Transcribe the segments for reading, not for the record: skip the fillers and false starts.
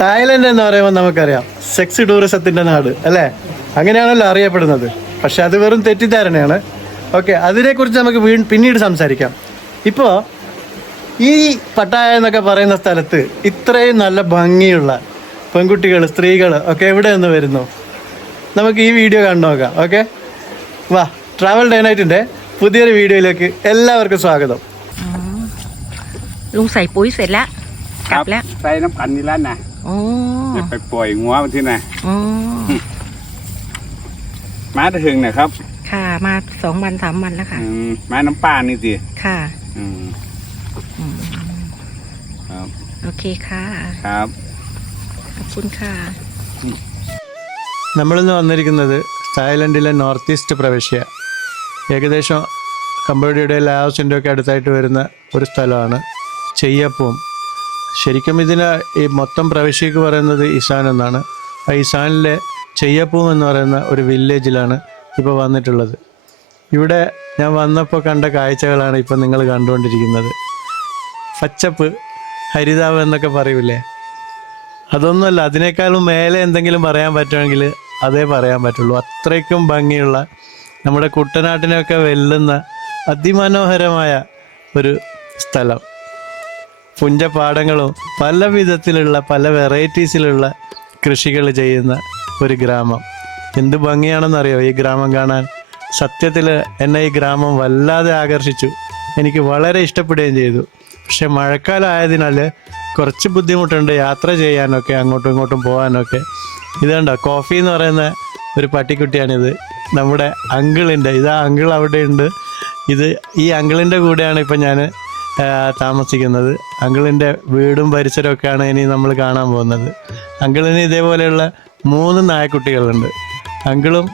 Thailand എന്ന് പറയുമ്പോൾ നമുക്കറിയാം സെക്സ് ടൂറിസത്തിൻ്റെ നാട് അല്ലേ, അങ്ങനെയാണല്ലോ അറിയപ്പെടുന്നത്. പക്ഷെ അത് വെറും തെറ്റിദ്ധാരണയാണ്. ഓക്കെ, അതിനെക്കുറിച്ച് നമുക്ക് പിന്നീട് സംസാരിക്കാം. ഇപ്പോൾ ഈ പട്ടായ എന്നൊക്കെ പറയുന്ന സ്ഥലത്ത് ഇത്രയും നല്ല ഭംഗിയുള്ള പെൺകുട്ടികൾ, സ്ത്രീകൾ ഒക്കെ എവിടെ നിന്ന് വരുന്നു? നമുക്ക് ഈ വീഡിയോ കണ്ടു നോക്കാം. ഓക്കെ, വാ. ട്രാവൽ ഡേ നൈറ്റിൻ്റെ പുതിയൊരു വീഡിയോയിലേക്ക് എല്ലാവർക്കും സ്വാഗതം. ลุงใส่ปุ๋ยเสร็จแล้วกลับแล้ว ใส่น้ำกันนี่แล้วนะ อ๋อ จะไปปล่อยงัวมันที่ไหน อ๋อ ม้าจะถึงนะครับ ค่ะมา2 วัน 3 วันแล้วค่ะ ม้าน้ำปลานี่สิ ค่ะ ครับ โอเคค่ะ ครับ ขอบคุณค่ะ നമ്മളിന്ന് വന്നിരിക്കുന്നത് തായ്ലൻഡിലെ നോർത്ത് ഈസ്റ്റ് പ്രവിശ്യ, ഏകദേശം കംബോഡിയയുടെ ലാവോസിൻ്റെ ഒക്കെ അടുത്തായിട്ട് വരുന്ന ഒരു സ്ഥലമാണ് ചെയ്യപ്പൂം. ശരിക്കും ഇതിന് ഈ മൊത്തം പ്രവിശ്യക്ക് പറയുന്നത് ഇസാൻ എന്നാണ്. ആ ഇസാനിലെ ചെയ്യപ്പൂം എന്ന് പറയുന്ന ഒരു വില്ലേജിലാണ് ഇപ്പോൾ വന്നിട്ടുള്ളത്. ഇവിടെ ഞാൻ വന്നപ്പോൾ കണ്ട കാഴ്ചകളാണ് ഇപ്പം നിങ്ങൾ കണ്ടുകൊണ്ടിരിക്കുന്നത്. പച്ചപ്പ്, ഹരിതാവ് എന്നൊക്കെ പറയൂലേ, അതൊന്നുമല്ല, അതിനേക്കാളും മേലെ എന്തെങ്കിലും പറയാൻ പറ്റുമെങ്കിൽ അതേ പറയാൻ പറ്റുള്ളൂ. അത്രയ്ക്കും ഭംഗിയുള്ള, നമ്മുടെ കുട്ടനാട്ടിനെയൊക്കെ വെല്ലുന്ന അതിമനോഹരമായ ഒരു സ്ഥലം. പുഞ്ചപ്പാടങ്ങളും പല വിധത്തിലുള്ള, പല വെറൈറ്റീസിലുള്ള കൃഷികൾ ചെയ്യുന്ന ഒരു ഗ്രാമം. എന്ത് ഭംഗിയാണെന്നറിയോ ഈ ഗ്രാമം കാണാൻ. സത്യത്തിൽ എന്നെ ഈ ഗ്രാമം വല്ലാതെ ആകർഷിച്ചു, എനിക്ക് വളരെ ഇഷ്ടപ്പെടുകയും ചെയ്തു. പക്ഷെ മഴക്കാലം ആയതിനാൽ കുറച്ച് ബുദ്ധിമുട്ടുണ്ട് യാത്ര ചെയ്യാനൊക്കെ, അങ്ങോട്ടും ഇങ്ങോട്ടും പോകാനൊക്കെ. ഇതുണ്ടോ, കോഫി എന്ന് പറയുന്ന ഒരു പട്ടിക്കുട്ടിയാണിത്, നമ്മുടെ അങ്കിളിൻ്റെ. ഇതാ അങ്കിൾ അവിടെ ഉണ്ട്. ഈ അങ്കിളിൻ്റെ കൂടെയാണ് ഇപ്പം ഞാൻ താമസിക്കുന്നത്. അങ്കിളിൻ്റെ വീടും പരിസരമൊക്കെയാണ് ഇനി നമ്മൾ കാണാൻ പോകുന്നത്. അങ്കിളിന് ഇതേപോലെയുള്ള 3 നായക്കുട്ടികളുണ്ട്. അങ്കിളും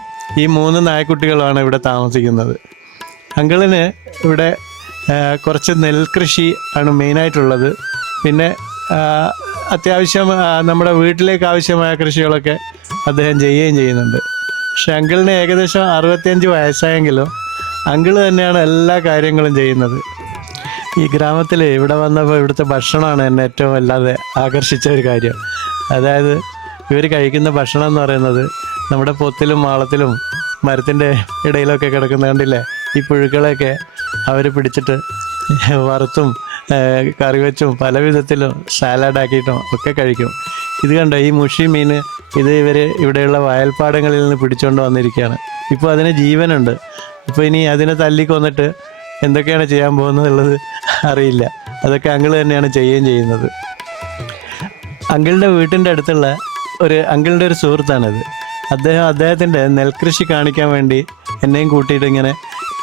ഈ 3 നായക്കുട്ടികളുമാണ് ഇവിടെ താമസിക്കുന്നത്. അങ്കിളിന് ഇവിടെ കുറച്ച് നെൽകൃഷി ആണ് മെയിനായിട്ടുള്ളത്. പിന്നെ അത്യാവശ്യം നമ്മുടെ വീട്ടിലേക്ക് ആവശ്യമായ കൃഷികളൊക്കെ അദ്ദേഹം ചെയ്യുകയും ചെയ്യുന്നുണ്ട്. പക്ഷെ അങ്കിളിന് ഏകദേശം 65 വയസ്സായെങ്കിലും അങ്കിള് തന്നെയാണ് എല്ലാ കാര്യങ്ങളും ചെയ്യുന്നത്. ഈ ഗ്രാമത്തിൽ ഇവിടെ വന്നപ്പോൾ ഇവിടുത്തെ ഭക്ഷണമാണ് എന്നെ ഏറ്റവും വല്ലാതെ ആകർഷിച്ച ഒരു കാര്യം. അതായത് ഇവർ കഴിക്കുന്ന ഭക്ഷണം എന്ന് പറയുന്നത് നമ്മുടെ പൊത്തിലും മാളത്തിലും മരത്തിൻ്റെ ഇടയിലൊക്കെ കിടക്കുന്ന കണ്ടില്ലേ, ഈ പുഴുക്കളെയൊക്കെ അവർ പിടിച്ചിട്ട് വറുത്തും കറി വെച്ചും പല വിധത്തിലും സാലഡാക്കിയിട്ടും ഒക്കെ കഴിക്കും. ഇത് കണ്ടോ, ഈ മുഷി മീൻ, ഇത് ഇവർ ഇവിടെയുള്ള വയൽപ്പാടങ്ങളിൽ നിന്ന് പിടിച്ചുകൊണ്ട് വന്നിരിക്കുകയാണ്. ഇപ്പോൾ അതിന് ജീവനുണ്ട്. ഇപ്പോൾ ഇനി അതിനെ തല്ലിക്കൊന്നിട്ട് എന്തൊക്കെയാണ് ചെയ്യാൻ പോകുന്നതെന്നുള്ളത് അറിയില്ല. അതൊക്കെ അങ്കിൾ തന്നെയാണ് ചെയ്യുന്നത്. അങ്കിളിൻ്റെ വീട്ടിൻ്റെ അടുത്തുള്ള അങ്കിളിൻ്റെ ഒരു സുഹൃത്താണിത്. അദ്ദേഹത്തിൻ്റെ നെൽകൃഷി കാണിക്കാൻ വേണ്ടി എന്നെയും കൂട്ടിയിട്ട് ഇങ്ങനെ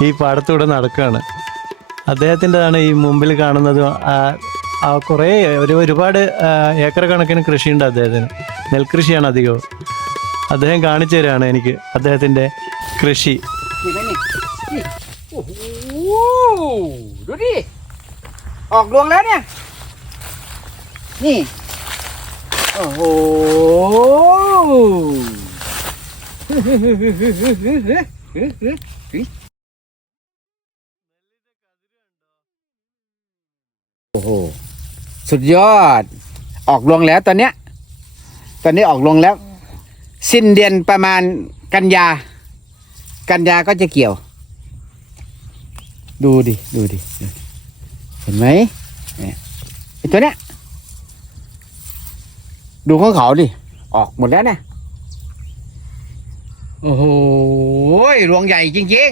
ഈ പാടത്തൂടെ നടക്കുകയാണ്. അദ്ദേഹത്തിൻ്റെതാണ് ഈ മുമ്പിൽ കാണുന്നത്. കുറേ ഒരുപാട് ഏക്കർ കണക്കിന് കൃഷിയുണ്ട് അദ്ദേഹത്തിന്. നെൽകൃഷിയാണ് അധികവും. അദ്ദേഹം കാണിച്ചു തരാണ് എനിക്ക് അദ്ദേഹത്തിൻ്റെ കൃഷി. โอ้โหดูดิออกรวงแล้วเนี่ยนี่โอ้โหโอ้โหสุดยอดออกรวงแล้วตอนนี้ออกรวงแล้วสิ้นเดือนประมาณกันยาก็จะเกี่ยวดูดิเห็นไหมเนี่ยไอ้ตัวเนี้ยดูของเขาดิออกหมดแล้วเนี่ยโอ้โหรวงใหญ่จริง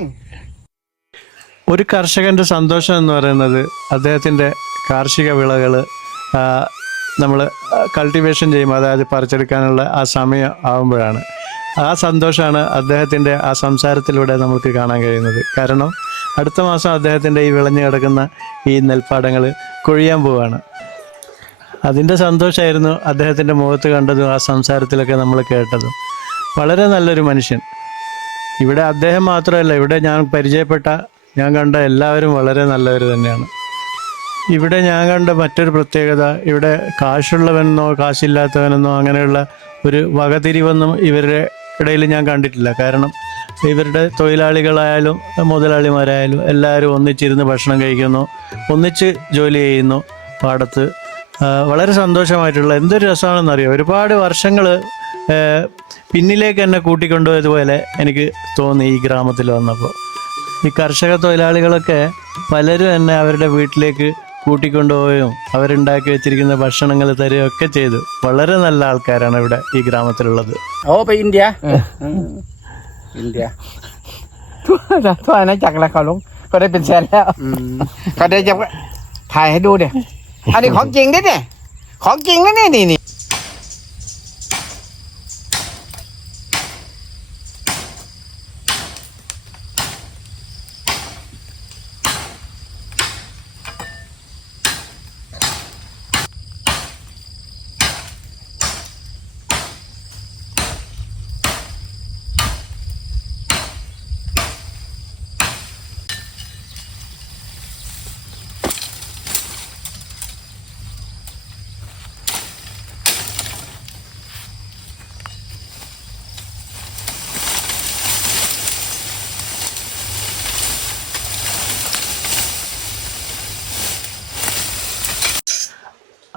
ๆ ഒരു കർഷകൻ്റെ സന്തോഷം എന്ന് പറയുന്നത് അദ്ദേഹത്തിൻ്റെ കാർഷിക വിളകൾ നമ്മൾ കൾട്ടിവേഷൻ ചെയ്യുമ്പോൾ, അതായത് പറിച്ചെടുക്കാനുള്ള ആ സമയം ആകുമ്പോഴാണ്. ആ സന്തോഷമാണ് അദ്ദേഹത്തിൻ്റെ ആ സംസാരത്തിലൂടെ നമുക്ക് കാണാൻ കഴിയുന്നത്. കാരണം അടുത്ത മാസം അദ്ദേഹത്തിൻ്റെ ഈ വിളഞ്ഞു കിടക്കുന്ന ഈ നെൽപ്പാടങ്ങൾ കൊഴിയാൻ പോവുകയാണ്. അതിൻ്റെ സന്തോഷമായിരുന്നു അദ്ദേഹത്തിൻ്റെ മുഖത്ത് കണ്ടതും ആ സംസാരത്തിലൊക്കെ നമ്മൾ കേട്ടതും. വളരെ നല്ലൊരു മനുഷ്യൻ. ഇവിടെ അദ്ദേഹം മാത്രമല്ല, ഇവിടെ ഞാൻ കണ്ട എല്ലാവരും വളരെ നല്ലവർ തന്നെയാണ്. ഇവിടെ ഞാൻ കണ്ട മറ്റൊരു പ്രത്യേകത, ഇവിടെ കാശുള്ളവനെന്നോ കാശില്ലാത്തവനെന്നോ അങ്ങനെയുള്ള ഒരു വകതിരിവൊന്നും ഇവരുടെ ഇടയിൽ ഞാൻ കണ്ടിട്ടില്ല. കാരണം ഇവരുടെ തൊഴിലാളികളായാലും മുതലാളിമാരായാലും എല്ലാവരും ഒന്നിച്ചിരുന്ന് ഭക്ഷണം കഴിക്കുന്നു, ഒന്നിച്ച് ജോലി ചെയ്യുന്നു, പാടത്ത് വളരെ സന്തോഷമായിട്ടുള്ള എന്തൊരു രസമാണെന്നറിയോ. ഒരുപാട് വർഷങ്ങൾ പിന്നിലേക്ക് എന്നെ കൂട്ടിക്കൊണ്ടുപോയതുപോലെ എനിക്ക് തോന്നി ഈ ഗ്രാമത്തിൽ വന്നപ്പോൾ. ഈ കർഷക തൊഴിലാളികളൊക്കെ പലരും എന്നെ അവരുടെ വീട്ടിലേക്ക് കൂട്ടിക്കൊണ്ടുപോവുകയും അവരുണ്ടാക്കി വെച്ചിരിക്കുന്ന ഭക്ഷണങ്ങൾ തരികയൊക്കെ ചെയ്തു. വളരെ നല്ല ആൾക്കാരാണ് ഇവിടെ ഈ ഗ്രാമത്തിലുള്ളത്.ไปอินเดียอินเดียทั่วอาณาจักรแล้วเขาลงเขาได้เป็นแสนแล้วเขาได้จะถ่ายให้ดูเนี่ยอันนี้ของจริงเนี่ยของจริงนะนี่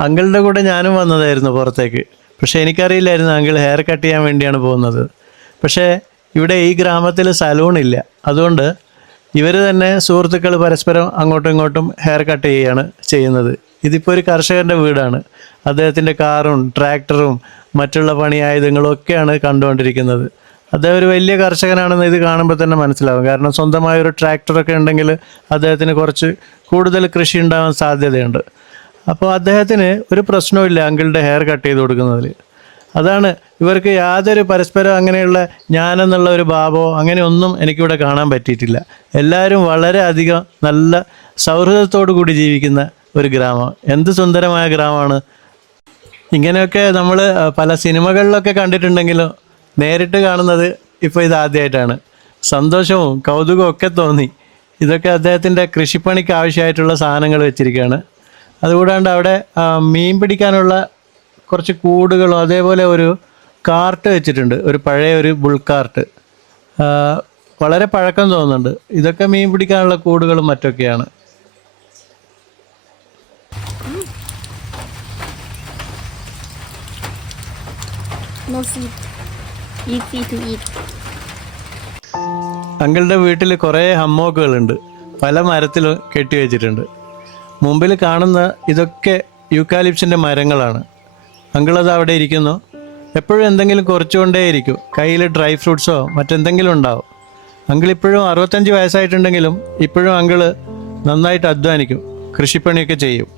അങ്കിളിൻ്റെ കൂടെ ഞാനും വന്നതായിരുന്നു പുറത്തേക്ക്. പക്ഷേ എനിക്കറിയില്ലായിരുന്നു അങ്കിൾ ഹെയർ കട്ട് ചെയ്യാൻ വേണ്ടിയാണ് പോകുന്നത്. പക്ഷേ ഇവിടെ ഈ ഗ്രാമത്തിൽ സലൂണില്ല. അതുകൊണ്ട് ഇവർ തന്നെ സുഹൃത്തുക്കൾ പരസ്പരം അങ്ങോട്ടും ഇങ്ങോട്ടും ഹെയർ കട്ട് ചെയ്യുന്നത്. ഇതിപ്പോൾ ഒരു കർഷകൻ്റെ വീടാണ്. അദ്ദേഹത്തിൻ്റെ കാറും ട്രാക്ടറും മറ്റുള്ള പണിയായുധങ്ങളും ഒക്കെയാണ് കണ്ടുകൊണ്ടിരിക്കുന്നത്. അദ്ദേഹം ഒരു വലിയ കർഷകനാണെന്ന് ഇത് കാണുമ്പോൾ തന്നെ മനസ്സിലാവും. കാരണം സ്വന്തമായൊരു ട്രാക്ടറൊക്കെ ഉണ്ടെങ്കിൽ അദ്ദേഹത്തിന് കുറച്ച് കൂടുതൽ കൃഷി ഉണ്ടാവാൻ സാധ്യതയുണ്ട്. അപ്പോൾ അദ്ദേഹത്തിന് ഒരു പ്രശ്നവുമില്ല അങ്കിളുടെ ഹെയർ കട്ട് ചെയ്ത് കൊടുക്കുന്നതിൽ. അതാണ് ഇവർക്ക് യാതൊരു പരസ്പരം അങ്ങനെയുള്ള ഞാനെന്നുള്ള ഒരു ഭാവമോ അങ്ങനെയൊന്നും എനിക്കിവിടെ കാണാൻ പറ്റിയിട്ടില്ല. എല്ലാവരും വളരെ അധികം നല്ല സൗഹൃദത്തോടു കൂടി ജീവിക്കുന്ന ഒരു ഗ്രാമം. എന്ത് സുന്ദരമായ ഗ്രാമമാണ്. ഇങ്ങനെയൊക്കെ നമ്മൾ പല സിനിമകളിലൊക്കെ കണ്ടിട്ടുണ്ടെങ്കിലും നേരിട്ട് കാണുന്നത് ഇപ്പോൾ ഇതാദ്യമായിട്ടാണ്. സന്തോഷവും കൗതുകവും ഒക്കെ തോന്നി. ഇതൊക്കെ അദ്ദേഹത്തിൻ്റെ കൃഷിപ്പണിക്ക് ആവശ്യമായിട്ടുള്ള സാധനങ്ങൾ വെച്ചിരിക്കുകയാണ്. അതുകൂടാണ്ട് അവിടെ മീൻ പിടിക്കാനുള്ള കുറച്ച് കൂടുകളും അതേപോലെ ഒരു കാർട്ട് വെച്ചിട്ടുണ്ട്. ഒരു പഴയ ഒരു ബുൾ കാർട്ട്, വളരെ പഴക്കം തോന്നുന്നുണ്ട്. ഇതൊക്കെ മീൻ പിടിക്കാനുള്ള കൂടുകളും മറ്റൊക്കെയാണ്. അങ്കിളുടെ വീട്ടിൽ കുറേ ഹമ്മോക്കുകളുണ്ട്. പല മരത്തിലും കെട്ടി വെച്ചിട്ടുണ്ട്. മുമ്പിൽ കാണുന്ന ഇതൊക്കെ യൂക്കാലിപ്സിൻ്റെ മരങ്ങളാണ്. അങ്കിളത് അവിടെ ഇരിക്കുന്നു. എപ്പോഴും എന്തെങ്കിലും കുറച്ചുകൊണ്ടേയിരിക്കും. കയ്യിൽ ഡ്രൈ ഫ്രൂട്ട്സോ മറ്റെന്തെങ്കിലും ഉണ്ടാവും. അങ്കിൾ ഇപ്പോഴും 65 വയസ്സായിട്ടുണ്ടെങ്കിലും ഇപ്പോഴും അങ്കിള് നന്നായിട്ട് അധ്വാനിക്കും, കൃഷിപ്പണിയൊക്കെ ചെയ്യും.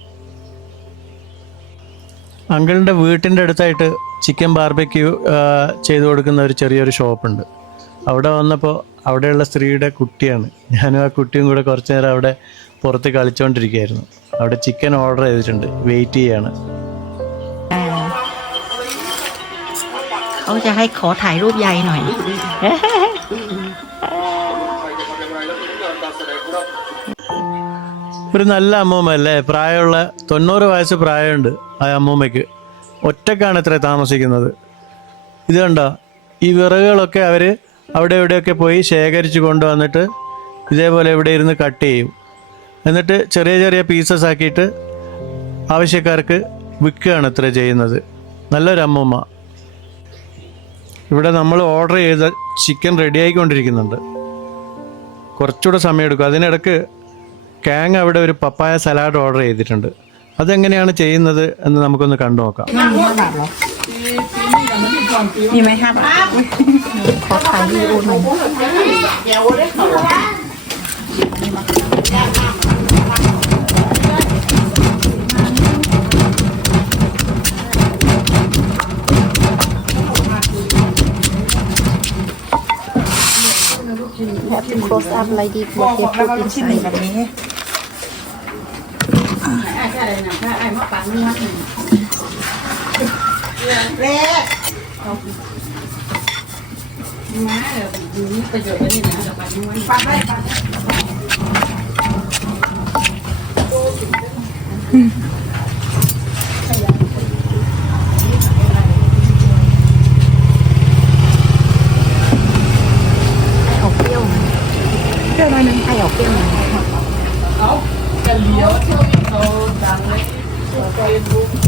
അങ്കിളിൻ്റെ വീട്ടിൻ്റെ അടുത്തായിട്ട് ചിക്കൻ ബാർബക്യൂ ചെയ്തു കൊടുക്കുന്ന ഒരു ചെറിയൊരു ഷോപ്പുണ്ട്. അവിടെ വന്നപ്പോൾ അവിടെയുള്ള സ്ത്രീയുടെ കുട്ടിയാണ്. ഞാനും ആ കുട്ടിയും കൂടെ കുറച്ച് നേരം അവിടെ പുറത്ത് കളിച്ചുകൊണ്ടിരിക്കുകയായിരുന്നു. അവിടെ ചിക്കൻ ഓർഡർ ചെയ്തിട്ടുണ്ട്, വെയിറ്റ് ചെയ്യാണ്. เขาจะให้ขอถ่ายรูปยายหน่อย ഒരു നല്ല അമ്മൂമ്മല്ലേ, പ്രായമുള്ള 90 വയസ്സ് പ്രായമുണ്ട് ആ അമ്മൂമ്മയ്ക്ക്. ഒറ്റക്കാണ് ഇത്ര താമസിക്കുന്നത്. ഇത് കണ്ടോ, ഈ വിറകുകളൊക്കെ അവർ അവിടെ ഇവിടെയൊക്കെ പോയി ശേഖരിച്ച് കൊണ്ടുവന്നിട്ട് ഇതേപോലെ ഇവിടെ ഇരുന്ന് കട്ട് ചെയ്യും. എന്നിട്ട് ചെറിയ ചെറിയ പീസസ് ആക്കിയിട്ട് ആവശ്യക്കാർക്ക് വിൽക്കുകയാണ് ഇത്ര ചെയ്യുന്നത്. നല്ലൊരു അമ്മൂമ്മ. ഇവിടെ നമ്മൾ ഓർഡർ ചെയ്ത ചിക്കൻ റെഡി ആയിക്കൊണ്ടിരിക്കുന്നുണ്ട്. കുറച്ചുകൂടെ സമയമെടുക്കും. അതിനിടക്ക് കാങ് അവിടെ ഒരു പപ്പായ സലാഡ് ഓർഡർ ചെയ്തിട്ടുണ്ട്. അതെങ്ങനെയാണ് ചെയ്യുന്നത് എന്ന് നമുക്കൊന്ന് കണ്ടു നോക്കാം. มีไหมครับขอถ่ายวีดีโอหน่อยแบบเป็น close up อะไรดีกว่าเก็บรูปอินไซด์แบบนี้เล็กมาเดี๋ยวมีประโยชน์แล้วนี่นะเดี๋ยวไปม้วนปัดได้ปัดได้ออกเปรี้ยวเปรี้ยวหน่อยนึงไข่ออกเปรี้ยวหน่อยเอาจะเลี้ยวเที่ยวเขาดังเลย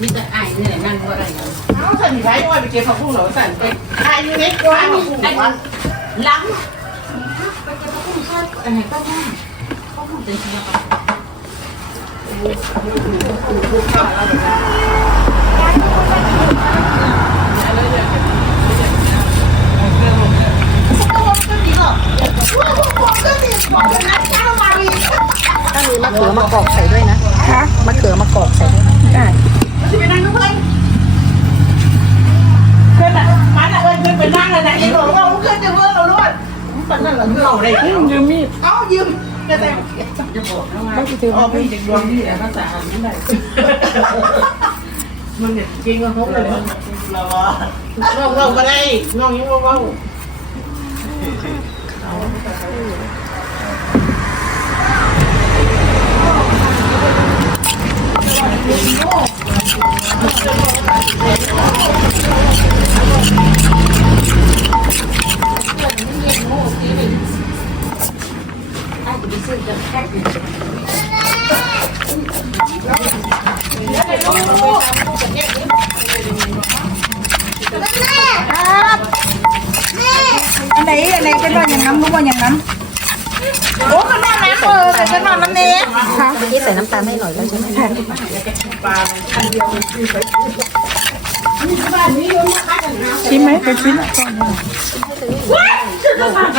มีแต่ไอ้นี่แหละนั่งว่าอะไรเนาะ เอาสั่นใช้ว่าไปเก็บผักบุ้งเหรอสั่นไปไอ้นี่เล็กกว่าผักบุ้งวะ ล้ำไปเก็บผักบุ้งข้าวอะไรก็ได้ข้าวบุ้งเป็นยังไง ถ้ามีมะเขือมะกอกใส่ด้วยนะมะเขือมะกอกใส่ด้วยได้ จะไปนั่งนู้นเลยเพื่อนอ่ะมันอ่ะเพื่อนไปนั่งเลยนะไอ้หลงเราเพื่อนจะเมื่อเราด้วยปันนั่นหลังเราเลยยืมมีดเอายืมจะแต่ จะบอกนะว่า ไม่ถือเอาไปจากดวงนี่แหละภาษาไม่ได้มันเนี่ยจริงก็พกเลยเราก็ได้น้องยังว่า อันไหนเป็นว่าอย่างน้ำรู้ว่าอย่างน้ำโอ้ขนาดนั้นแต่ขนาดนั้นเองค่ะเมื่อกี้ใส่น้ำตาลไม่หน่อยแล้วใช่ไหมชิมไหมไปชิม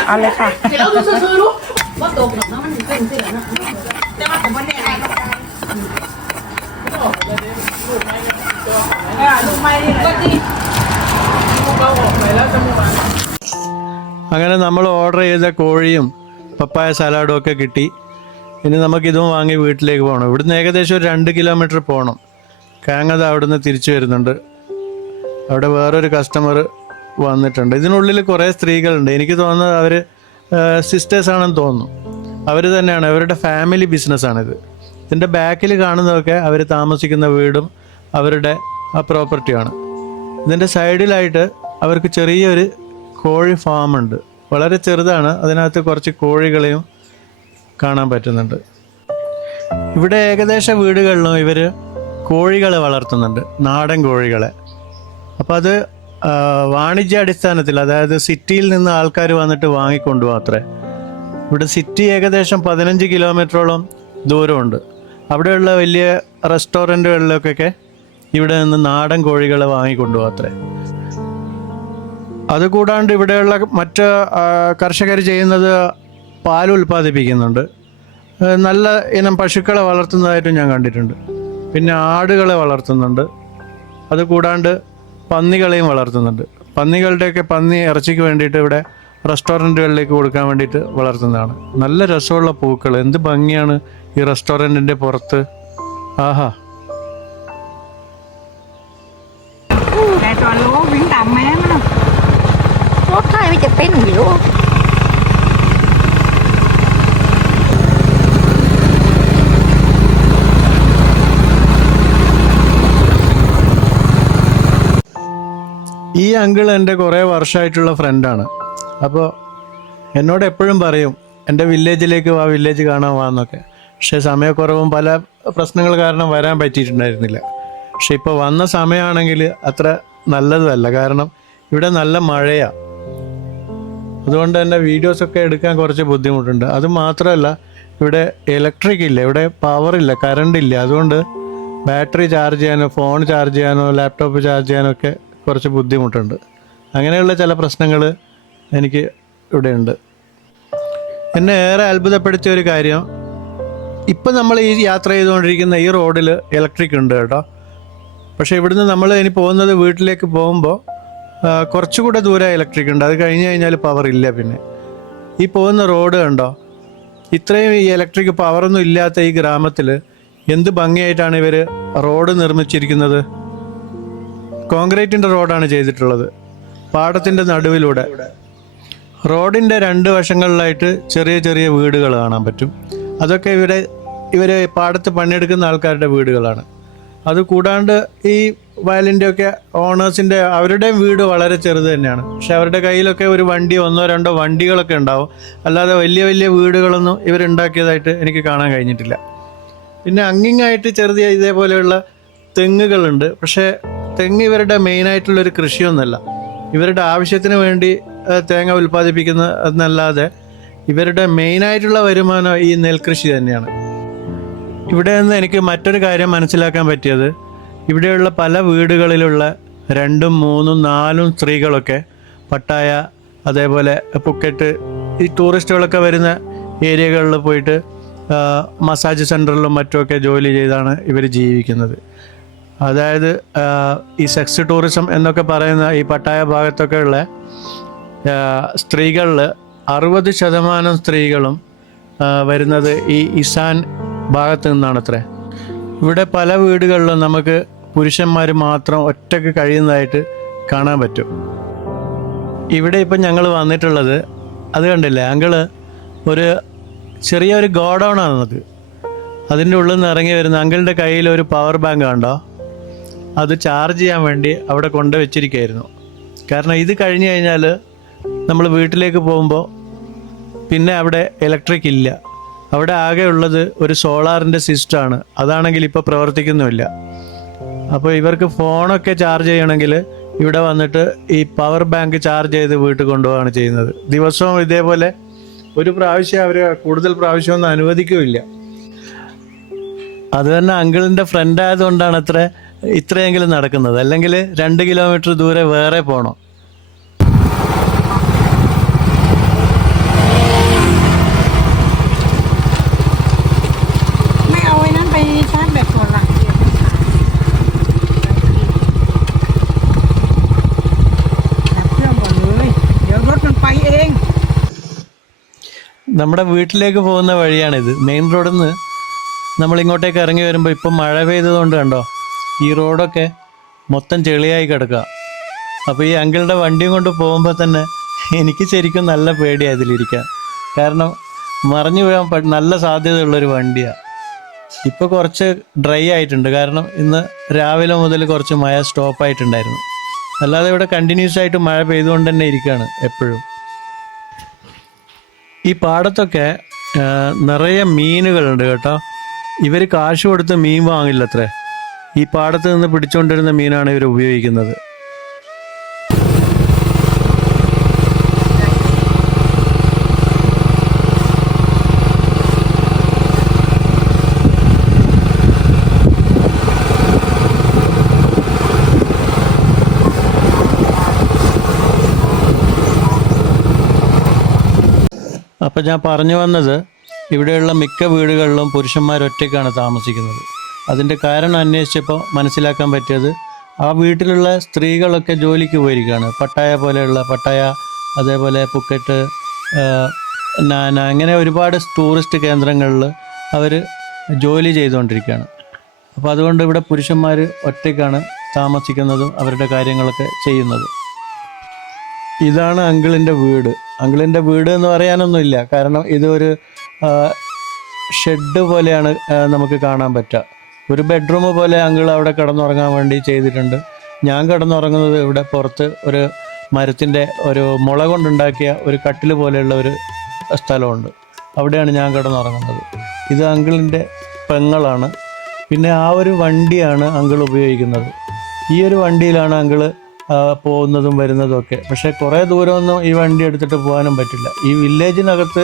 เอาเลยค่ะ เดี๋ยวเราดูซื้อรู้ ว่าตกหรอกนะมันเป็นเสียนะ แต่ว่าผมวันนี้ไอ้ลูกไม้นี่ก็ที่เราออกไปแล้วจะมา അങ്ങനെ നമ്മൾ ഓർഡർ ചെയ്ത കോഴിയും പപ്പായ സലാഡും ഒക്കെ കിട്ടി. ഇനി നമുക്കിതും വാങ്ങി വീട്ടിലേക്ക് പോകണം. ഇവിടുന്ന് ഏകദേശം ഒരു 2 കിലോമീറ്റർ പോകണം. കാങ്ങത അവിടുന്ന് തിരിച്ചു വരുന്നുണ്ട്. അവിടെ വേറൊരു കസ്റ്റമർ വന്നിട്ടുണ്ട്. ഇതിനുള്ളിൽ കുറേ സ്ത്രീകളുണ്ട്. എനിക്ക് തോന്നുന്നത് അവർ സിസ്റ്റേഴ്സ് ആണെന്ന് തോന്നുന്നു. അവർ തന്നെയാണ്, അവരുടെ ഫാമിലി ബിസിനസ്സാണിത്. ഇതിൻ്റെ ബാക്കിൽ കാണുന്നതൊക്കെ അവർ താമസിക്കുന്ന വീടും അവരുടെ പ്രോപ്പർട്ടിയാണ്. ഇതിൻ്റെ സൈഡിലായിട്ട് അവർക്ക് ചെറിയൊരു കോഴി ഫാമുണ്ട്. വളരെ ചെറുതാണ്. അതിനകത്ത് കുറച്ച് കോഴികളെയും കാണാൻ പറ്റുന്നുണ്ട്. ഇവിടെ ഏകദേശ വീടുകളിലും ഇവർ കോഴികളെ വളർത്തുന്നുണ്ട്, നാടൻ കോഴികളെ. അപ്പോൾ അത് വാണിജ്യാടിസ്ഥാനത്തിൽ, അതായത് സിറ്റിയിൽ നിന്ന് ആൾക്കാർ വന്നിട്ട് വാങ്ങിക്കൊണ്ടുപോകും അത്രേ. ഇവിടെ സിറ്റി ഏകദേശം 15 കിലോമീറ്ററോളം ദൂരമുണ്ട്. അവിടെയുള്ള വലിയ റെസ്റ്റോറൻറ്റുകളിലൊക്കെ ഇവിടെ നിന്ന് നാടൻ കോഴികളെ വാങ്ങിക്കൊണ്ടുപോകും അത്രേ. അതുകൂടാണ്ട് ഇവിടെയുള്ള മറ്റ് കർഷകർ ചെയ്യുന്നത് പാൽ ഉൽപ്പാദിപ്പിക്കുന്നുണ്ട്. നല്ല ഇനം പശുക്കളെ വളർത്തുന്നതായിട്ടും ഞാൻ കണ്ടിട്ടുണ്ട്. പിന്നെ ആടുകളെ വളർത്തുന്നുണ്ട്. അതുകൂടാണ്ട് പന്നികളെയും വളർത്തുന്നുണ്ട്. പന്നികളുടെയൊക്കെ പന്നി ഇറച്ചിക്ക് വേണ്ടിയിട്ട് ഇവിടെ റെസ്റ്റോറൻറ്റുകളിലേക്ക് കൊടുക്കാൻ വേണ്ടിയിട്ട് വളർത്തുന്നതാണ്. നല്ല രസമുള്ള പൂക്കൾ, എന്ത് ഭംഗിയാണ് ഈ റെസ്റ്റോറൻറ്റിൻ്റെ പുറത്ത്. ആഹാ. แต่ตัวรู้วิ่งตามแม่มันรถไทยไม่จะเป็นหรือ ഈ അങ്കിൾ എൻ്റെ കുറേ വർഷമായിട്ടുള്ള ഫ്രണ്ടാണ്. അപ്പോൾ എന്നോട് എപ്പോഴും പറയും എൻ്റെ വില്ലേജിലേക്ക് വാ, വില്ലേജ് കാണാൻ വാ എന്നൊക്കെ. പക്ഷേ സമയക്കുറവും പല പ്രശ്നങ്ങൾ കാരണം വരാൻ പറ്റിയിട്ടുണ്ടായിരുന്നില്ല. പക്ഷെ ഇപ്പോൾ വന്ന സമയമാണെങ്കിൽ അത്ര നല്ലതുമല്ല. കാരണം ഇവിടെ നല്ല മഴയാണ്. അതുകൊണ്ട് തന്നെ വീഡിയോസൊക്കെ എടുക്കാൻ കുറച്ച് ബുദ്ധിമുട്ടുണ്ട്. അതുമാത്രമല്ല, ഇവിടെ ഇലക്ട്രിക് ഇല്ല, ഇവിടെ പവറില്ല, കറണ്ട് ഇല്ല. അതുകൊണ്ട് ബാറ്ററി ചാർജ് ചെയ്യാനോ ഫോൺ ചാർജ് ചെയ്യാനോ ലാപ്ടോപ്പ് ചാർജ് ചെയ്യാനോ ഒക്കെ കുറച്ച് ബുദ്ധിമുട്ടുണ്ട്. അങ്ങനെയുള്ള ചില പ്രശ്നങ്ങൾ എനിക്ക് ഇവിടെയുണ്ട്. എന്നെ ഏറെ അത്ഭുതപ്പെടുത്തിയ ഒരു കാര്യം, ഇപ്പം നമ്മൾ ഈ യാത്ര ചെയ്തുകൊണ്ടിരിക്കുന്ന ഈ റോഡിൽ ഇലക്ട്രിക് ഉണ്ട് കേട്ടോ. പക്ഷേ ഇവിടുന്ന് നമ്മൾ ഇനി പോകുന്നത് വീട്ടിലേക്ക് പോകുമ്പോൾ കുറച്ചുകൂടെ ദൂരം ഇലക്ട്രിക് ഉണ്ട്. അത് കഴിഞ്ഞ് കഴിഞ്ഞാൽ പവർ ഇല്ല. പിന്നെ ഈ പോകുന്ന റോഡ് കണ്ടോ, ഇത്രയും ഈ ഇലക്ട്രിക് പവറൊന്നും ഇല്ലാത്ത ഈ ഗ്രാമത്തിൽ എന്ത് ഭംഗിയായിട്ടാണ് ഇവർ റോഡ് നിർമ്മിച്ചിരിക്കുന്നത്. കോൺക്രീറ്റിൻ്റെ റോഡാണ് ചെയ്തിട്ടുള്ളത്. പാടത്തിൻ്റെ നടുവിലൂടെ റോഡിൻ്റെ 2 വശങ്ങളിലായിട്ട് ചെറിയ ചെറിയ വീടുകൾ കാണാൻ പറ്റും. അതൊക്കെ ഇവർ പാടത്ത് പണിയെടുക്കുന്ന ആൾക്കാരുടെ വീടുകളാണ്. അതുകൂടാണ്ട് ഈ വയലിൻ്റെ ഒക്കെ ഓണേഴ്സിൻ്റെ അവരുടെയും വീട് വളരെ ചെറുത് തന്നെയാണ്. പക്ഷെ അവരുടെ കയ്യിലൊക്കെ ഒരു വണ്ടി, 1-2 വണ്ടികളൊക്കെ ഉണ്ടാവും. അല്ലാതെ വലിയ വലിയ വീടുകളൊന്നും ഇവരുണ്ടാക്കിയതായിട്ട് എനിക്ക് കാണാൻ കഴിഞ്ഞിട്ടില്ല. പിന്നെ അങ്ങിങ്ങായിട്ട് ചെറിയ ഇതേപോലെയുള്ള തെങ്ങുകളുണ്ട്. പക്ഷേ തെങ്ങ് ഇവരുടെ മെയിനായിട്ടുള്ളൊരു കൃഷിയൊന്നുമല്ല. ഇവരുടെ ആവശ്യത്തിന് വേണ്ടി തേങ്ങ ഉൽപ്പാദിപ്പിക്കുന്ന എന്നല്ലാതെ ഇവരുടെ മെയിനായിട്ടുള്ള വരുമാനം ഈ നെൽകൃഷി തന്നെയാണ്. ഇവിടെ നിന്ന് എനിക്ക് മറ്റൊരു കാര്യം മനസ്സിലാക്കാൻ പറ്റിയത്, ഇവിടെയുള്ള പല വീടുകളിലുള്ള 2, 3, 4 സ്ത്രീകളൊക്കെ പട്ടായ, അതേപോലെ പുക്കറ്റ്, ഈ ടൂറിസ്റ്റുകളൊക്കെ വരുന്ന ഏരിയകളിൽ പോയിട്ട് മസാജ് സെൻറ്ററിലും മറ്റുമൊക്കെ ജോലി ചെയ്താണ് ഇവർ ജീവിക്കുന്നത്. അതായത് ഈ സെക്സ് ടൂറിസം എന്നൊക്കെ പറയുന്ന ഈ പട്ടായ ഭാഗത്തൊക്കെ ഉള്ള സ്ത്രീകളിൽ 60% സ്ത്രീകളും വരുന്നത് ഈ ഇസാൻ ഭാഗത്ത് നിന്നാണത്രേ. ഇവിടെ പല വീടുകളിലും നമുക്ക് പുരുഷന്മാർ മാത്രം ഒറ്റയ്ക്ക് കഴിയുന്നതായിട്ട് കാണാൻ പറ്റും. ഇവിടെ ഇപ്പം ഞങ്ങൾ വന്നിട്ടുള്ളത് അത് കണ്ടില്ലേ, അങ്കിള് ഒരു ചെറിയൊരു ഗോഡൗൺ ആണത്. അതിൻ്റെ ഉള്ളിൽ നിന്ന് ഇറങ്ങി വരുന്ന അങ്കിളിൻ്റെ കയ്യിൽ ഒരു പവർ ബാങ്ക് കണ്ടോ, അത് ചാർജ് ചെയ്യാൻ വേണ്ടി അവിടെ കൊണ്ടുവച്ചിരിക്കുകയായിരുന്നു. കാരണം ഇത് കഴിഞ്ഞ് കഴിഞ്ഞാൽ നമ്മൾ വീട്ടിലേക്ക് പോകുമ്പോൾ പിന്നെ അവിടെ ഇലക്ട്രിക് ഇല്ല. അവിടെ ആകെ ഉള്ളത് ഒരു സോളാറിൻ്റെ സിസ്റ്റമാണ്. അതാണെങ്കിൽ ഇപ്പോൾ പ്രവർത്തിക്കുന്നുമില്ല. അപ്പോൾ ഇവർക്ക് ഫോണൊക്കെ ചാർജ് ചെയ്യണമെങ്കിൽ ഇവിടെ വന്നിട്ട് ഈ പവർ ബാങ്ക് ചാർജ് ചെയ്ത് വീട്ടിൽ കൊണ്ടുപോവുകയാണ് ചെയ്യുന്നത്. ദിവസവും ഇതേപോലെ ഒരു പ്രാവശ്യം അവർ കൂടുതൽ പ്രാവശ്യമൊന്നും അനുവദിക്കുകയില്ല. അത് തന്നെ അങ്കിളിൻ്റെ ഫ്രണ്ട് ആയതുകൊണ്ടാണ് ഇത്രയെങ്കിലും നടക്കുന്നത്. അല്ലെങ്കിൽ 2 കിലോമീറ്റർ ദൂരെ വേറെ പോകണം.ไม่เอาไว้นั่นไปชาร์จแบตก่อนล่ะดับเครื่องก่อนเลย เดี๋ยวรถมันไปเอง നമ്മുടെ വീട്ടിലേക്ക് പോകുന്ന വഴിയാണിത്. മെയിൻ റോഡിൽ നിന്ന് നമ്മളിങ്ങോട്ടേക്ക് ഇറങ്ങി വരുമ്പോൾ ഇപ്പം മഴ പെയ്തതുകൊണ്ട് കണ്ടോ, ഈ റോഡൊക്കെ മൊത്തം ചെളിയായി കിടക്കുക. അപ്പോൾ ഈ അങ്കിളുടെ വണ്ടിയും കൊണ്ട് പോകുമ്പോൾ തന്നെ എനിക്ക് ശരിക്കും നല്ല പേടിയാണ് ഇതിലിരിക്കാൻ. കാരണം മറിഞ്ഞു വീഴാൻ നല്ല സാധ്യതയുള്ളൊരു വണ്ടിയാണ്. ഇപ്പോൾ കുറച്ച് ഡ്രൈ ആയിട്ടുണ്ട്, കാരണം ഇന്ന് രാവിലെ മുതൽ കുറച്ച് മഴ സ്റ്റോപ്പായിട്ടുണ്ടായിരുന്നു. അല്ലാതെ ഇവിടെ കണ്ടിന്യൂസ് ആയിട്ട് മഴ പെയ്തുകൊണ്ട് തന്നെ ഇരിക്കുകയാണ് എപ്പോഴും. ഈ പാടത്തൊക്കെ നിറയെ മീനുകളുണ്ട് കേട്ടോ. ഇവർ കാശ് കൊടുത്ത് മീൻ വാങ്ങില്ലത്രേ. ഈ പാടത്ത് നിന്ന് പിടിച്ചുകൊണ്ടിരുന്ന മീനാണ് ഇവർ ഉപയോഗിക്കുന്നത്. അപ്പം ഞാൻ പറഞ്ഞു വന്നത്, ഇവിടെയുള്ള മിക്ക വീടുകളിലും പുരുഷന്മാരൊറ്റയ്ക്കാണ് താമസിക്കുന്നത്. അതിൻ്റെ കാരണം അന്വേഷിച്ചപ്പോൾ മനസ്സിലാക്കാൻ പറ്റിയത്, ആ വീട്ടിലുള്ള സ്ത്രീകളൊക്കെ ജോലിക്ക് പോയിരിക്കുകയാണ്. പട്ടായ, അതേപോലെ പുക്കറ്റ്, നാന, അങ്ങനെ ഒരുപാട് ടൂറിസ്റ്റ് കേന്ദ്രങ്ങളിൽ അവർ ജോലി ചെയ്തുകൊണ്ടിരിക്കുകയാണ്. അപ്പോൾ അതുകൊണ്ട് ഇവിടെ പുരുഷന്മാർ ഒറ്റയ്ക്കാണ് താമസിക്കുന്നതും അവരുടെ കാര്യങ്ങളൊക്കെ ചെയ്യുന്നതും. ഇതാണ് അങ്കിളിൻ്റെ വീട്. അങ്കിളിൻ്റെ വീട് എന്ന് പറയാനൊന്നുമില്ല, കാരണം ഇതൊരു ഷെഡ് പോലെയാണ് നമുക്ക് കാണാൻ പറ്റുക. ഒരു ബെഡ്റൂം പോലെ അങ്കിൾ അവിടെ കിടന്നുറങ്ങാൻ വേണ്ടി ചെയ്തിട്ടുണ്ട്. ഞാൻ കിടന്നുറങ്ങുന്നത് ഇവിടെ പുറത്ത് ഒരു മരത്തിൻ്റെ ഒരു മുള കൊണ്ടുണ്ടാക്കിയ ഒരു കട്ടിൽ പോലെയുള്ള ഒരു സ്ഥലമുണ്ട്. അവിടെയാണ് ഞാൻ കിടന്നുറങ്ങുന്നത്. ഇത് അങ്കിളിൻ്റെ പെങ്ങളാണ്. പിന്നെ ആ ഒരു വണ്ടിയാണ് അങ്കിൾ ഉപയോഗിക്കുന്നത്. ഈ ഒരു വണ്ടിയിലാണ് അങ്കിള് പോകുന്നതും വരുന്നതും ഒക്കെ. പക്ഷേ കുറേ ദൂരമൊന്നും ഈ വണ്ടി എടുത്തിട്ട് പോകാനും പറ്റില്ല. ഈ വില്ലേജിനകത്ത്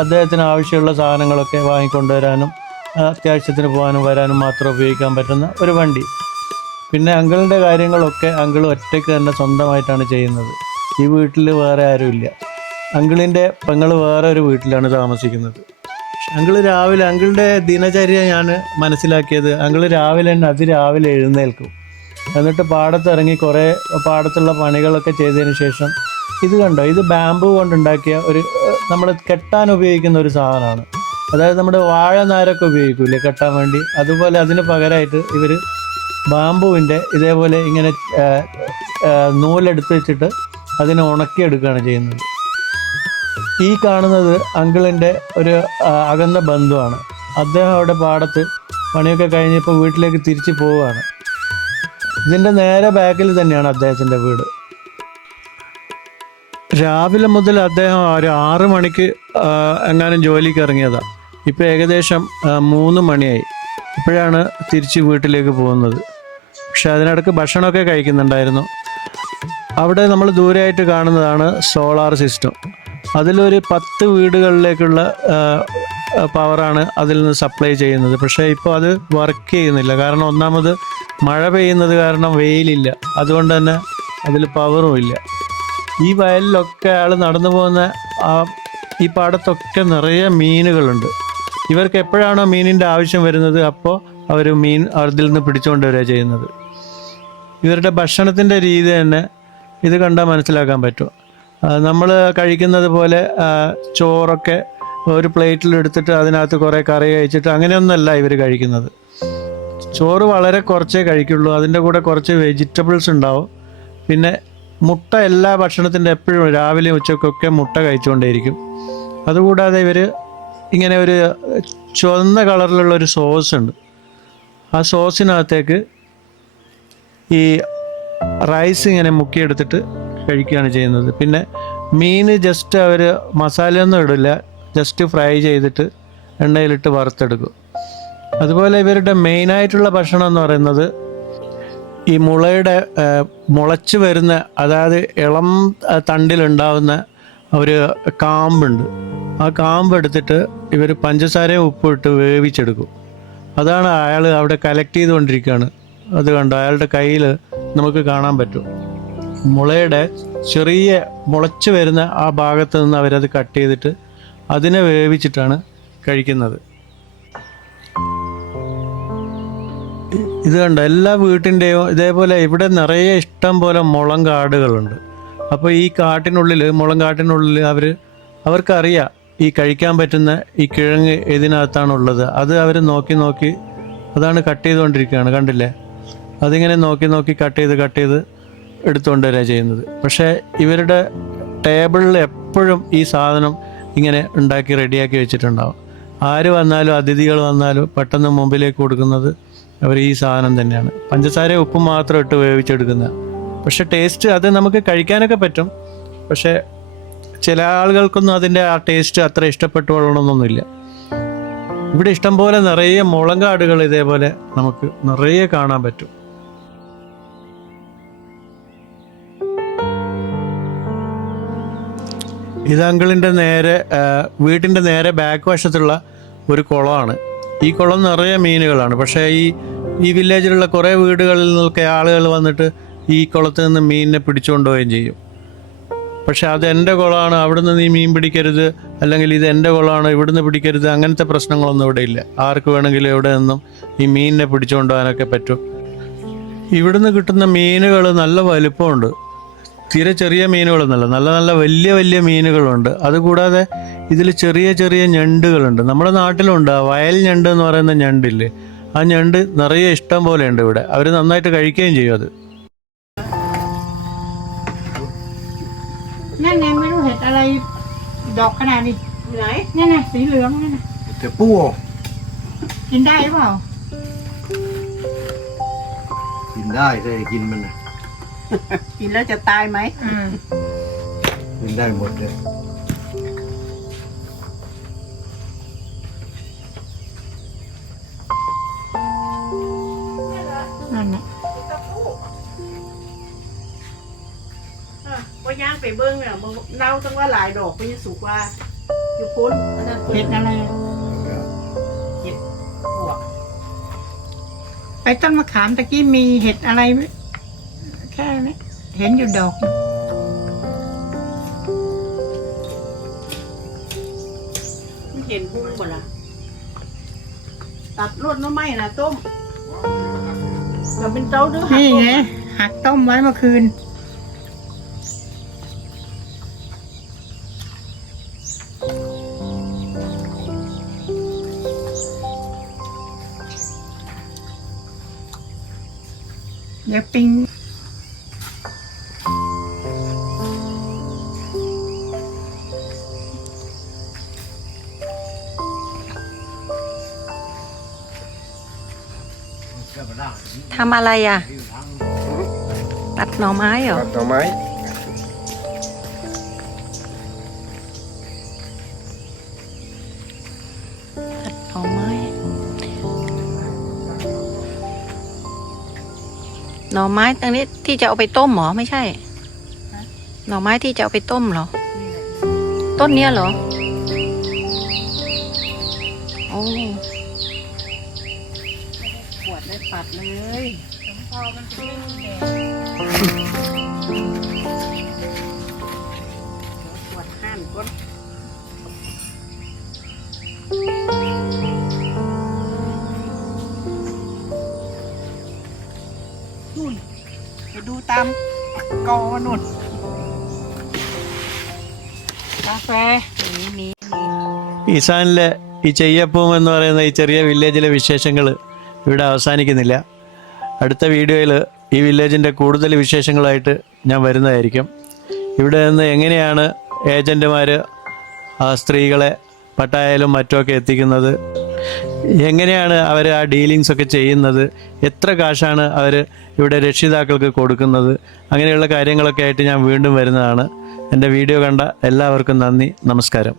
അദ്ദേഹത്തിന് ആവശ്യമുള്ള സാധനങ്ങളൊക്കെ വാങ്ങിക്കൊണ്ടുവരാനും അത്യാവശ്യത്തിന് പോകാനും വരാനും മാത്രം ഉപയോഗിക്കാൻ പറ്റുന്ന ഒരു വണ്ടി. പിന്നെ അങ്കിളിൻ്റെ കാര്യങ്ങളൊക്കെ അങ്കിൾ ഒറ്റയ്ക്ക് തന്നെ സ്വന്തമായിട്ടാണ് ചെയ്യുന്നത്. ഈ വീട്ടിൽ വേറെ ആരുമില്ല. അങ്കിളിൻ്റെ പെങ്ങൾ വേറെ ഒരു വീട്ടിലാണ് താമസിക്കുന്നത്. അങ്കിളുടെ ദിനചര്യ ഞാൻ മനസ്സിലാക്കിയത്, അങ്കിൾ രാവിലെ തന്നെ അതിരാവിലെ എഴുന്നേൽക്കും. എന്നിട്ട് പാടത്തിറങ്ങി കുറേ പാടത്തുള്ള പണികളൊക്കെ ചെയ്തതിന് ശേഷം, ഇത് കണ്ടോ, ഇത് ബാമ്പു കൊണ്ടുണ്ടാക്കിയ ഒരു നമ്മൾ കെട്ടാൻ ഉപയോഗിക്കുന്ന ഒരു സാധനമാണ്. അതായത് നമ്മുടെ വാഴനാരൊക്കെ ഉപയോഗിക്കൂലേ കെട്ടാൻ വേണ്ടി, അതുപോലെ അതിന് പകരമായിട്ട് ഇവർ ബാമ്പുവിൻ്റെ ഇതേപോലെ ഇങ്ങനെ നൂലെടുത്ത് വെച്ചിട്ട് അതിനെ ഉണക്കിയെടുക്കുകയാണ് ചെയ്യുന്നത്. ഈ കാണുന്നത് അങ്കിളിൻ്റെ ഒരു അകന്ന ബന്ധുവാണ്. അദ്ദേഹം അവിടെ പാടത്ത് പണിയൊക്കെ കഴിഞ്ഞപ്പോൾ വീട്ടിലേക്ക് തിരിച്ചു പോവുകയാണ്. ഇതിൻ്റെ നേരെ ബാക്കിൽ തന്നെയാണ് അദ്ദേഹത്തിൻ്റെ വീട്. രാവിലെ മുതൽ അദ്ദേഹം ഒരു 6 മണിക്ക് എങ്ങാനും ജോലിക്ക് ഇറങ്ങിയതാണ്. ഇപ്പോൾ ഏകദേശം 3 മണിയായി. ഇപ്പോഴാണ് തിരിച്ച് വീട്ടിലേക്ക് പോകുന്നത്. പക്ഷെ അതിനിടയ്ക്ക് ഭക്ഷണമൊക്കെ കഴിക്കുന്നുണ്ടായിരുന്നു. അവിടെ നമ്മൾ ദൂരെയായിട്ട് കാണുന്നതാണ് സോളാർ സിസ്റ്റം. അതിലൊരു 10 വീടുകളിലേക്കുള്ള പവറാണ് അതിൽ നിന്ന് സപ്ലൈ ചെയ്യുന്നത്. പക്ഷേ ഇപ്പോൾ അത് വർക്ക് ചെയ്യുന്നില്ല. കാരണം ഒന്നാമത് മഴ പെയ്യുന്നത് കാരണം വെയിലില്ല, അതുകൊണ്ട് തന്നെ അതിൽ പവറും ഇല്ല. ഈ വയലിലൊക്കെ ആൾ നടന്നു പോകുന്ന ഈ പാടത്തൊക്കെ നിറയെ മീനുകളുണ്ട്. ഇവർക്ക് എപ്പോഴാണോ മീനിൻ്റെ ആവശ്യം വരുന്നത് അപ്പോൾ അവർ മീൻ അതിൽ നിന്ന് പിടിച്ചുകൊണ്ട് വരിക ചെയ്യുന്നത്. ഇവരുടെ ഭക്ഷണത്തിൻ്റെ രീതി തന്നെ ഇത് കണ്ടാൽ മനസ്സിലാക്കാൻ പറ്റും. നമ്മൾ കഴിക്കുന്നത് പോലെ ചോറൊക്കെ ഒരു പ്ലേറ്റിലെടുത്തിട്ട് അതിനകത്ത് കുറേ കറി കഴിച്ചിട്ട് അങ്ങനെയൊന്നുമല്ല ഇവർ കഴിക്കുന്നത്. ചോറ് വളരെ കുറച്ചേ കഴിക്കുള്ളൂ. അതിൻ്റെ കൂടെ കുറച്ച് വെജിറ്റബിൾസ് ഉണ്ടാവും. പിന്നെ മുട്ട എല്ലാ ഭക്ഷണത്തിൻ്റെ എപ്പോഴും രാവിലെ ഉച്ചക്കൊക്കെ മുട്ട കഴിച്ചുകൊണ്ടേയിരിക്കും. അതുകൂടാതെ ഇവർ ഇങ്ങനെ ഒരു ചുവന്ന കളറിലുള്ള ഒരു സോസ് ഉണ്ട്. ആ സോസിനകത്തേക്ക് ഈ റൈസ് ഇങ്ങനെ മുക്കിയെടുത്തിട്ട് കഴിക്കുകയാണ് ചെയ്യുന്നത്. പിന്നെ മീൻ ജസ്റ്റ് അവർ മസാലയൊന്നും ഇടില്ല, ജസ്റ്റ് ഫ്രൈ ചെയ്തിട്ട് എണ്ണയിലിട്ട് വറുത്തെടുക്കും. അതുപോലെ ഇവരുടെ മെയിനായിട്ടുള്ള ഭക്ഷണം എന്ന് പറയുന്നത് ഈ മുളച്ച് വരുന്ന, അതായത് ഇളം തണ്ടിലുണ്ടാവുന്ന ഒരു കാമ്പുണ്ട്. ആ കാമ്പ് എടുത്തിട്ട് ഇവർ പഞ്ചസാരയും ഉപ്പും ഇട്ട് വേവിച്ചെടുക്കും. അതാണ് അയാൾ അവിടെ കളക്ട് ചെയ്തുകൊണ്ടിരിക്കുകയാണ്. അത് കണ്ടോ, അയാളുടെ കയ്യിൽ നമുക്ക് കാണാൻ പറ്റും. മുളയുടെ ചെറിയ മുളച്ച് വരുന്ന ആ ഭാഗത്ത് നിന്ന് അവരത് കട്ട് ചെയ്തിട്ട് അതിനെ വേവിച്ചിട്ടാണ് കഴിക്കുന്നത്. ഇത് കണ്ടോ, എല്ലാ വീട്ടിൻ്റെയും ഇതേപോലെ ഇവിടെ നിറയെ ഇഷ്ടം പോലെ മുളം കാടുകളുണ്ട്. അപ്പോൾ ഈ മുളം കാട്ടിനുള്ളിൽ അവർക്കറിയാം ഈ കഴിക്കാൻ പറ്റുന്ന ഈ കിഴങ്ങ് ഇതിനകത്താണുള്ളത്. അത് അവർ നോക്കി അതാണ് കട്ട് ചെയ്തുകൊണ്ടിരിക്കുകയാണ്, കണ്ടില്ലേ? അതിങ്ങനെ നോക്കി കട്ട് ചെയ്ത് എടുത്തുകൊണ്ട് വരിക ചെയ്യുന്നത്. പക്ഷേ ഇവരുടെ ടേബിളിൽ എപ്പോഴും ഈ സാധനം ഇങ്ങനെ ഉണ്ടാക്കി റെഡിയാക്കി വെച്ചിട്ടുണ്ടാവും. ആര് വന്നാലും, അതിഥികൾ വന്നാലും പെട്ടെന്ന് മുമ്പിലേക്ക് കൊടുക്കുന്നത് അവർ ഈ സാധനം തന്നെയാണ്. പഞ്ചസാര ഉപ്പും മാത്രം ഇട്ട് വേവിച്ചെടുക്കുന്നത്. പക്ഷെ ടേസ്റ്റ് അത് നമുക്ക് കഴിക്കാനൊക്കെ പറ്റും. പക്ഷേ ചില ആളുകൾക്കൊന്നും അതിൻ്റെ ആ ടേസ്റ്റ് അത്ര ഇഷ്ടപ്പെട്ടു കൊള്ളണമെന്നൊന്നുമില്ല. ഇവിടെ ഇഷ്ടംപോലെ നിറയെ മുളങ്കാടുകൾ ഇതേപോലെ നമുക്ക് നിറയെ കാണാൻ പറ്റും. ഇത് അങ്കിളിൻ്റെ വീട്ടിൻ്റെ നേരെ ബാക്ക് വശത്തുള്ള ഒരു കുളമാണ്. ഈ കുളം നിറയെ മീനുകളാണ്. പക്ഷേ ഈ വില്ലേജിലുള്ള കുറേ വീടുകളിൽ നിന്നൊക്കെ ആളുകൾ വന്നിട്ട് ഈ കുളത്തിൽ നിന്ന് മീനിനെ പിടിച്ചുകൊണ്ടുപോവുകയും ചെയ്യും. പക്ഷെ അത് എൻ്റെ കുളമാണ്, അവിടുന്ന് നീ മീൻ പിടിക്കരുത്, അല്ലെങ്കിൽ ഇത് എൻ്റെ കുളമാണ്, ഇവിടുന്ന് പിടിക്കരുത്, അങ്ങനത്തെ പ്രശ്നങ്ങളൊന്നും ഇവിടെ ഇല്ല. ആർക്ക് വേണമെങ്കിലും ഇവിടെ നിന്നും ഈ മീനിനെ പിടിച്ചുകൊണ്ടുപോകാനൊക്കെ പറ്റും. ഇവിടുന്ന് കിട്ടുന്ന മീനുകൾ നല്ല വലുപ്പമുണ്ട്. തീരെ ചെറിയ മീനുകളൊന്നുമല്ല, നല്ല വലിയ മീനുകളുണ്ട്. അതുകൂടാതെ ഇതിൽ ചെറിയ ഞണ്ടുകളുണ്ട്. നമ്മുടെ നാട്ടിലുണ്ട് വയൽ ഞണ്ട് എന്ന് പറയുന്ന ഞണ്ടില്ലേ, ആ ഞണ്ട് നിറയെ ഇഷ്ടം പോലെ ഉണ്ട് ഇവിടെ. അവർ നന്നായിട്ട് കഴിക്കുകയും ചെയ്യും അത്. นั่นไงไม่รู้เห็ดอะไรดอกขนาดนี้ ไหน นั่นน่ะสีเหลืองนั่นน่ะ แต่ปู กินได้หรือเปล่า กินได้ใช่กินมัน กินแล้วจะตายไหม กินได้หมดเลย นั่นน่ะ ว่าย่างไปเบิ้งเนี่ยมึงเน่าตั้งว่าหลายดอกไปยังสุกว่าอยู่พ้น เห็ดอะไร เห็ดปวก ไปต้นมะขามตะกี้มีเห็ดอะไรไหมแค่นี้เห็นอยู่ดอก ไม่เห็นหมดละตัดรวดน้ำไหม้นะต้มแต่เป็นเต้าด้วยหัก นี่ ต้ม ไงหักต้มไว้เมื่อคืน เดี๋ยวปิ้ง ทำอะไรอ่ะ ตัดหน่อไม้เหรอ ตัดหน่อไม้ ตัดหน่อไม้ หน่อไม้ตรงนี้ที่จะเอาไปต้มเหรอไม่ใช่ หน่อไม้ที่จะเอาไปต้มเหรอ ต้นเนี้ยเหรอ โอ้ ปวดได้ปัดเลยพอมันจะไม่มีแดดปวดห้านก้นนู่นไปดูตามกอนุ่นกาแฟมี ഇസാനിലെ ഈ ചെയ്യപ്പൂം എന്ന് പറയുന്ന ഈ ചെറിയ വില്ലേജിലെ വിശേഷങ്ങൾ ഇവിടെ അവസാനിക്കുന്നില്ല. അടുത്ത വീഡിയോയിൽ ഈ വില്ലേജിൻ്റെ കൂടുതൽ വിശേഷങ്ങളായിട്ട് ഞാൻ വരുന്നതായിരിക്കും. ഇവിടെ നിന്ന് എങ്ങനെയാണ് ഏജൻറ്റുമാർ സ്ത്രീകളെ പട്ടായാലും മറ്റുമൊക്കെ എത്തിക്കുന്നത്, എങ്ങനെയാണ് അവർ ആ ഡീലിങ്സ് ഒക്കെ ചെയ്യുന്നത്, എത്ര കാശാണ് അവർ ഇവിടെ രക്ഷിതാക്കൾക്ക് കൊടുക്കുന്നത്, അങ്ങനെയുള്ള കാര്യങ്ങളൊക്കെ ആയിട്ട് ഞാൻ വീണ്ടും വരുന്നതാണ്. എൻ്റെ വീഡിയോ കണ്ട എല്ലാവർക്കും നന്ദി, നമസ്കാരം.